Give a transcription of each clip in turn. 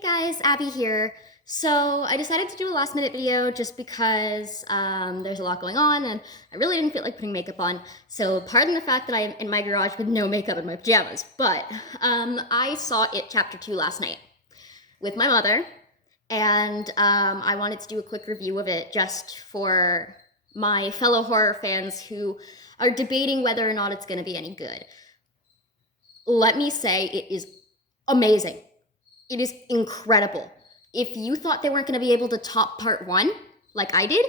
Hey guys, Abby here. So I decided to do a last minute video just because there's a lot going on and I really didn't feel like putting makeup on. So pardon the fact that I'm in my garage with no makeup in my pajamas. But I saw It Chapter 2 last night with my mother, and I wanted to do a quick review of it just for my fellow horror fans who are debating whether or not it's going to be any good. Let me say it is amazing. It is incredible. If you thought they weren't going to be able to top part one, like I did,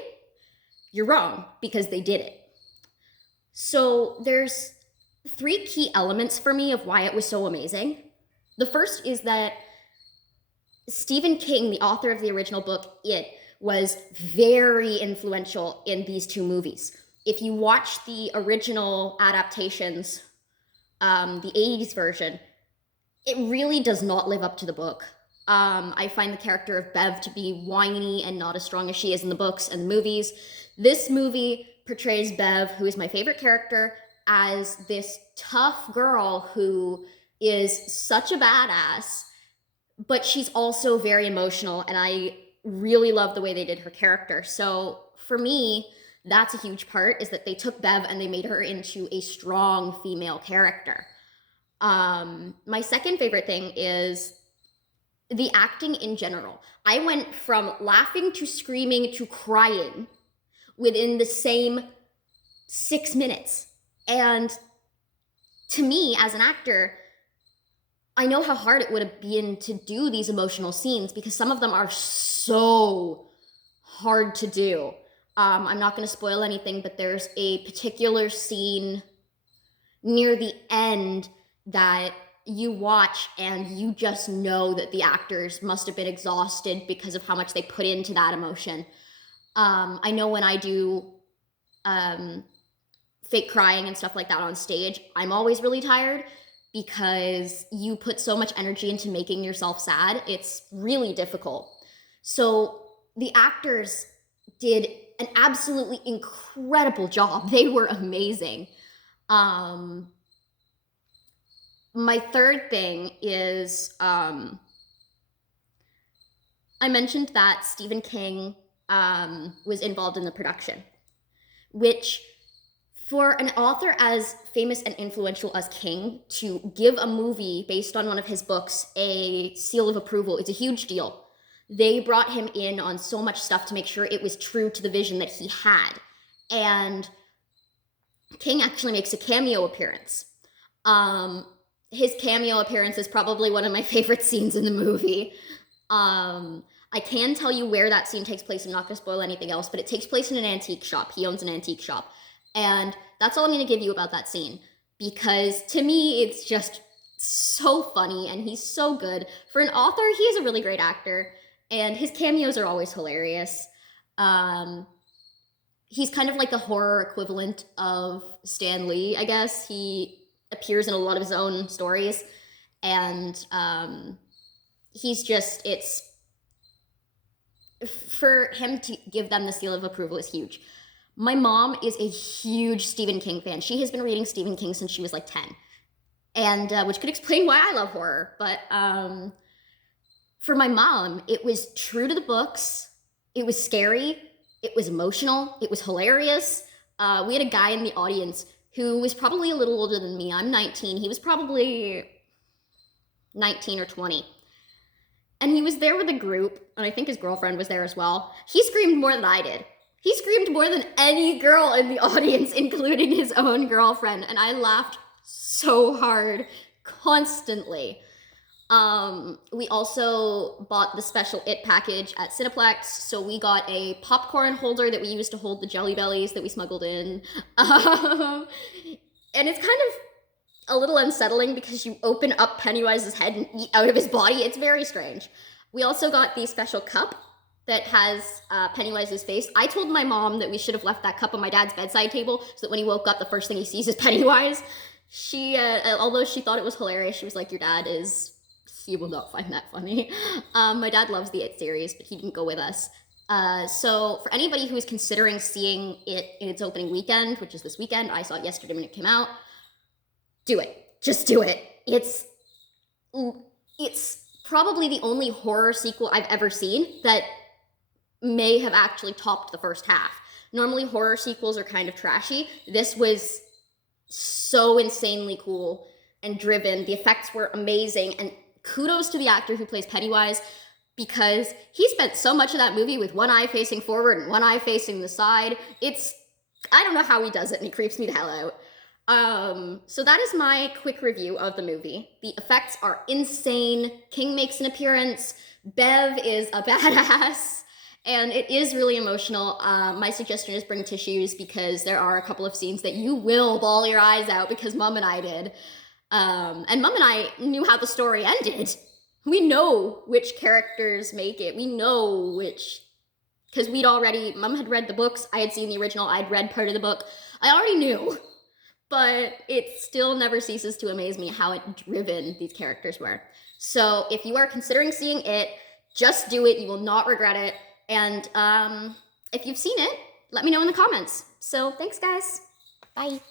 you're wrong, because they did it. So there's three key elements for me of why it was so amazing. The first is that Stephen King, the author of the original book, It, was very influential in these two movies. If you watch the original adaptations, the 80s version, it really does not live up to the book. I find the character of Bev to be whiny and not as strong as she is in the books and the movies. This movie portrays Bev, who is my favorite character, as this tough girl who is such a badass, but she's also very emotional, and I really love the way they did her character. So for me, that's a huge part, is that they took Bev and they made her into a strong female character. My second favorite thing is the acting in general. I went from laughing to screaming to crying within the same 6 minutes. And to me, as an actor, I know how hard it would have been to do these emotional scenes because some of them are so hard to do. I'm not going to spoil anything, but there's a particular scene near the end that you watch and you just know that the actors must have been exhausted because of how much they put into that emotion. I know when I do fake crying and stuff like that on stage, I'm always really tired because you put so much energy into making yourself sad. It's really difficult. So the actors did an absolutely incredible job. They were amazing. My third thing is I mentioned that Stephen King was involved in the production, which for an author as famous and influential as King to give a movie based on one of his books a seal of approval is a huge deal. They brought him in on so much stuff to make sure it was true to the vision that he had. And King actually makes a cameo appearance. His cameo appearance is probably one of my favorite scenes in the movie. I can tell you where that scene takes place. I'm not going to spoil anything else, but it takes place in an antique shop. He owns an antique shop. And that's all I'm going to give you about that scene, because to me, it's just so funny and he's so good. For an author, he is a really great actor, and his cameos are always hilarious. He's kind of like the horror equivalent of Stan Lee, I guess. He appears in a lot of his own stories, and he's just, it's, for him to give them the seal of approval is huge. My mom is a huge Stephen King fan. She has been reading Stephen King since she was like 10, and which could explain why I love horror. But for my mom, it was true to the books. It was scary. It was emotional. It was hilarious. We had a guy in the audience who was probably a little older than me. I'm 19. He was probably 19 or 20. And he was there with a group, and I think his girlfriend was there as well. He screamed more than I did. He screamed more than any girl in the audience, including his own girlfriend, and I laughed so hard, constantly. We also bought the special It package at Cineplex, so we got a popcorn holder that we used to hold the Jelly Bellies that we smuggled in. And it's kind of a little unsettling because you open up Pennywise's head and eat out of his body. It's very strange. We also got the special cup that has Pennywise's face. I told my mom that we should have left that cup on my dad's bedside table so that when he woke up, the first thing he sees is Pennywise. She, although she thought it was hilarious, she was like, your dad is, he will not find that funny. My dad loves the It series, but he didn't go with us. So for anybody who is considering seeing it in its opening weekend, which is this weekend, I saw it yesterday when it came out, do it. Just do it. It's probably the only horror sequel I've ever seen that may have actually topped the first half. Normally horror sequels are kind of trashy. This was so insanely cool and driven. The effects were amazing, and kudos to the actor who plays Pennywise, because he spent so much of that movie with one eye facing forward and one eye facing the side. I don't know how he does it, and he creeps me the hell out. So that is my quick review of the movie. The effects are insane. King makes an appearance. Bev is a badass. And it is really emotional. My suggestion is bring tissues, because there are a couple of scenes that you will bawl your eyes out, because Mom and I did. And Mom and I knew how the story ended. We know which characters make it. We know which, because Mom had read the books, I had seen the original, I'd read part of the book. I already knew, but it still never ceases to amaze me how driven these characters were. So if you are considering seeing it, just do it. You will not regret it. And if you've seen it, let me know in the comments. So thanks, guys. Bye.